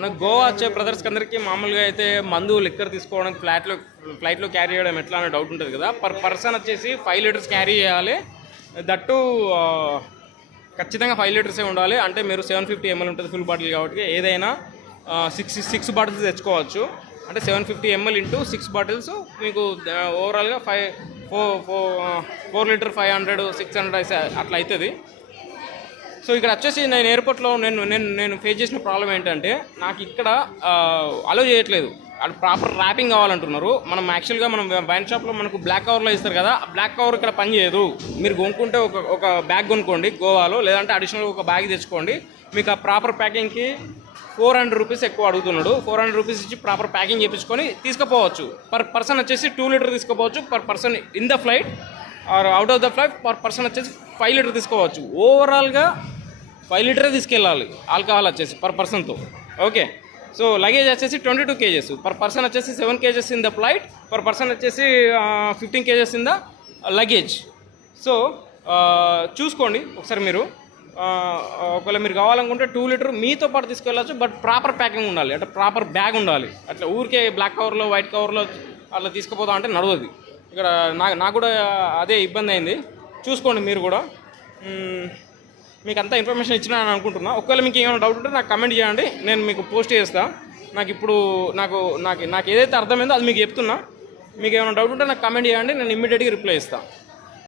మనకు గోవా వచ్చే బ్రదర్స్కి అందరికీ మామూలుగా అయితే మందు లిక్కర్ తీసుకోవడానికి ఫ్లైట్లో క్యారీ చేయడం ఎట్లా అనే డౌట్ ఉంటుంది కదా. పర్ పర్సన్ వచ్చేసి 5 లీటర్స్ క్యారీ చేయాలి. దట్టు ఖచ్చితంగా 5 లీటర్సే ఉండాలి. అంటే మీరు 750 ml ఉంటుంది ఫుల్ బాటిల్ కాబట్టి ఏదైనా 6 బాటిల్స్ తెచ్చుకోవచ్చు. అంటే 750 ml ఇంటూ 6 బాటిల్స్ మీకు ఓవరాల్గా 4 లీటర్ 500 600 అట్లా అవుతుంది. సో ఇక్కడ వచ్చేసి నేను ఎయిర్పోర్ట్లో నేను ఫేస్ చేసిన ప్రాబ్లం ఏంటంటే నాకు ఇక్కడ అలో చేయట్లేదు. అది ప్రాపర్ ర్యాపింగ్ కావాలంటున్నారు. మనం యాక్చువల్గా మనం వైన్ షాప్లో మనకు బ్లాక్ కవర్లో ఇస్తారు కదా, ఆ బ్లాక్ కవర్ ఇక్కడ పని చేయదు. మీరు కొనుక్కుంటే ఒక బ్యాగ్ కొనుక్కోండి గోవాలో, లేదంటే అడిషనల్ ఒక బ్యాగ్ తెచ్చుకోండి. మీకు ఆ ప్రాపర్ ప్యాకింగ్కి 400 రూపీస్ ఎక్కువ అడుగుతున్నాడు. 400 రూపీస్ ఇచ్చి ప్రాపర్ ప్యాకింగ్ చేయించుకొని తీసుకుపోవచ్చు. పర్ పర్సన్ వచ్చేసి 2 లీటర్ తీసుకోవచ్చు per person in the flight are out of the flight. Per person వచ్చేసి 5 లీటర్ తీసుకోవచ్చు. ఓవరాల్గా 5 లీటరే తీసుకెళ్ళాలి ఆల్కహాల్ వచ్చేసి పర్ పర్సన్తో. ఓకే, సో లగేజ్ వచ్చేసి 22 kgs పర్ పర్సన్ వచ్చేసి 7 kgs in the flight, per person వచ్చేసి 15 kgs in the luggage. So చూసుకోండి ఒకసారి మీరు. ఒకవేళ మీరు కావాలనుకుంటే 2 లీటర్ మీతో పాటు తీసుకెళ్ళచ్చు, బట్ ప్రాపర్ ప్యాకింగ్ ఉండాలి. అంటే ప్రాపర్ బ్యాగ్ ఉండాలి. అట్లా ఊరికే బ్లాక్ కవర్లో వైట్ కవర్లో అట్లా తీసుకుపోతాం అంటే నడవదు. ఇక్కడ నాకు కూడా అదే ఇబ్బంది అయింది. చూసుకోండి మీరు కూడా. మీకు అంతా ఇన్ఫర్మేషన్ ఇచ్చినా అని అనుకుంటున్నా. ఒకవేళ మీకు ఏమైనా డౌట్ ఉంటే నాకు కమెంట్ చేయండి, నేను మీకు పోస్ట్ చేస్తాను. నాకు ఇప్పుడు నాకు ఏదైతే అర్థమైందో అది మీకు చెప్తున్నా. మీకు ఏమైనా డౌట్ ఉంటే నాకు కమెంట్ చేయండి, నేను ఇమ్మీడియట్గా రిప్లై ఇస్తాను.